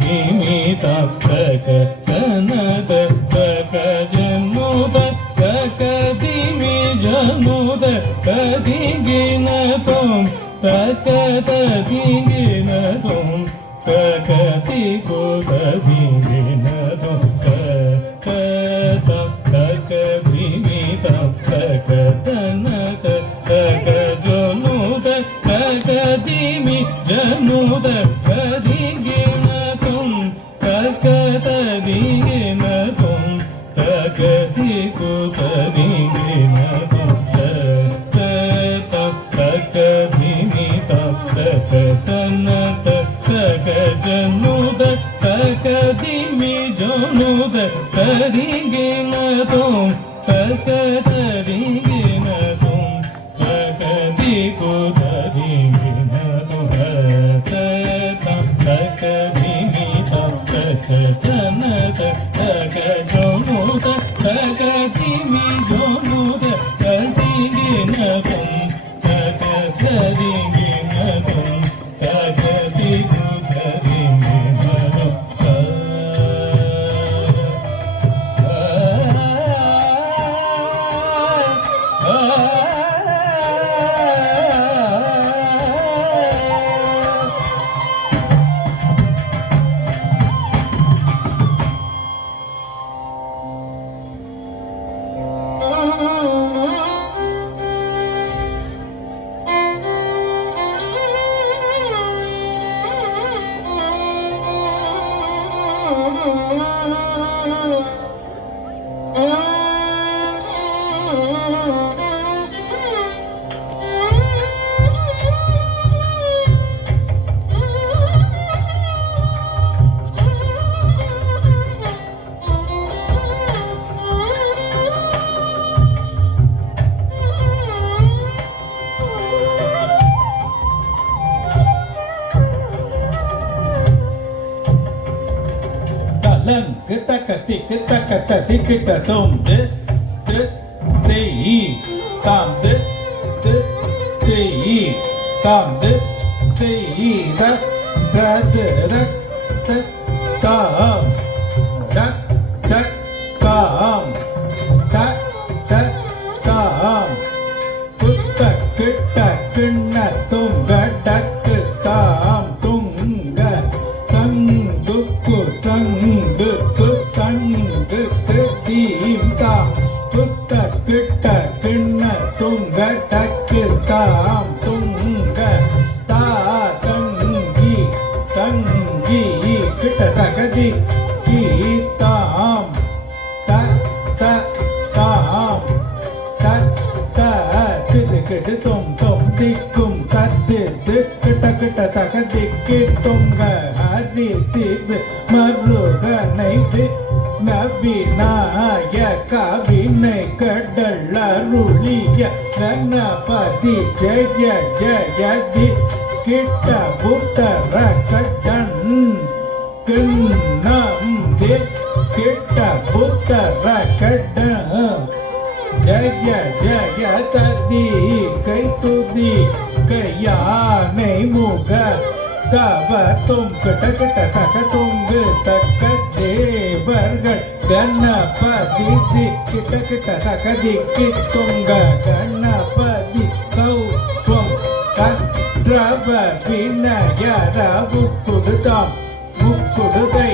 ಧಿಮಿ ತಕ್ಕ ತನದ ತಕ ಜನುದ ತಕ ಧಿಮಿ ಜನುದ ಕದಿಗಿನ ತುಂ ತಕ ತದಿಗಿನ ತುಂ ತಕ ತಿಗು ತದಿಗಿನ ತುಂ ತಕ ಧಿಮಿ ತಕ್ಕ ತನದ ತಕ ಜನುದ ತಕ ಧಿಮಿ ಜನುದ ಕದಿಗಿನ ತುಂ ತಕ ತದಿಗಿನ ತುಂ ತಕ ತಿಗು ತದಿಗಿನ ತುಂ ತಕ ಧಿಮಿ ತಕ್ಕ ತನದ ತಕ ಜನುದ ತಕ ಧಿಮಿ ಜನುದ ಕದಿಗಿನ ತುಂ ತಕ ತದಿಗಿನ ತುಂ ತಕ ದಿಗು ತದಿಗಿನ ತುಂ ತಕ ಧಿಮಿ ತಕ್ಕ ತನದ ತಕ ಜನುದ ತಕ ಧಿಮಿ ಜನುದ ಕದಿಗಿನ ತುಂ ತಕ ತದಿಗಿನ ತುಂ ತಕ ದಿಗು ತದಿಗಿನ ತುಂ Kita kita tom de tam de tam de da tam da tam tam kutta kitta kinna tunga dak tam tunga tangu tangu tangu tim tam kutta kitta kinna tunga dak tam tunga ta tangi kitta takadi ki tam ta tam கிட்டு தொம் திக்கும் தட்டு கிட்ட கிட்ட தக திக்கி தொங்க ஹரி திரு மருகனை நவிநாயக வினை கடல் அருளிய கணபதி ஜெய ஜெயதி கிட்ட புத்தர கடன் கிண்ணம் கிட்ட புத்தர கடன் ஜய ஜய ததி கை துதி கையானை முக கவத்தும் கிட்ட கிட்ட தக துங்கு தக்க தேவர்கள் கணபதி கிட்ட கிட்ட தக திக்கி துங்க கணபதி கௌத்வம் கத்ரவ வினயர முக்குடுதாம் முக்குடுதை